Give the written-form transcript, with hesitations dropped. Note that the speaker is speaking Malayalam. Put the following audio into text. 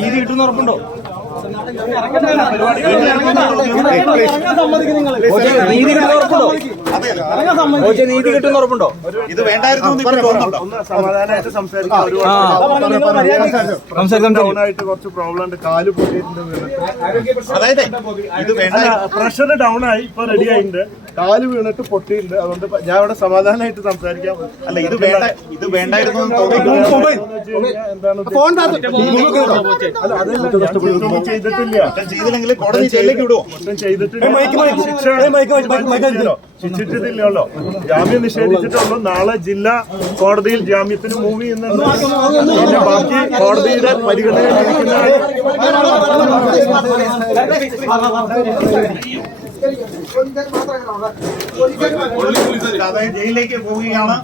നീതി കിട്ടുന്ന ഉറപ്പുണ്ടോ? നീതി കിട്ടുന്ന ഉറപ്പുണ്ടോ? ഇത് വേണ്ടായിരുന്നു സമാധാനമായിട്ട് സംസാരിക്കാം. കുറച്ച് പ്രോബ്ലം ഉണ്ട്. കാല് പൊട്ടിയിട്ടുണ്ട്. അതായത് ഇത് വേണ്ട, പ്രഷർ ഡൗൺ ആയി, ഇപ്പൊ റെഡി ആയിട്ടുണ്ട്. കാല് വീണിട്ട് പൊട്ടിയിട്ടുണ്ട്. അതുകൊണ്ട് ഞാൻ ഇവിടെ സമാധാനമായിട്ട് സംസാരിക്കാം. അല്ല, ഇത് വേണ്ടായിരുന്നു ചെയ്തില്ലെങ്കിൽ കോടതി ജയിലിലേക്ക് വിടുവോ? ശിക്ഷിച്ചിട്ടില്ലല്ലോ. ജാമ്യം നിഷേധിച്ചിട്ടുള്ളൂ. നാളെ ജില്ലാ കോടതിയിൽ ജാമ്യത്തിന് മൂവ് ചെയ്യുന്നുണ്ട്. പിന്നെ ബാക്കി കോടതിയുടെ പരിഗണനയിലിരിക്കുന്ന ജയിലിലേക്ക് പോവുകയാണ്.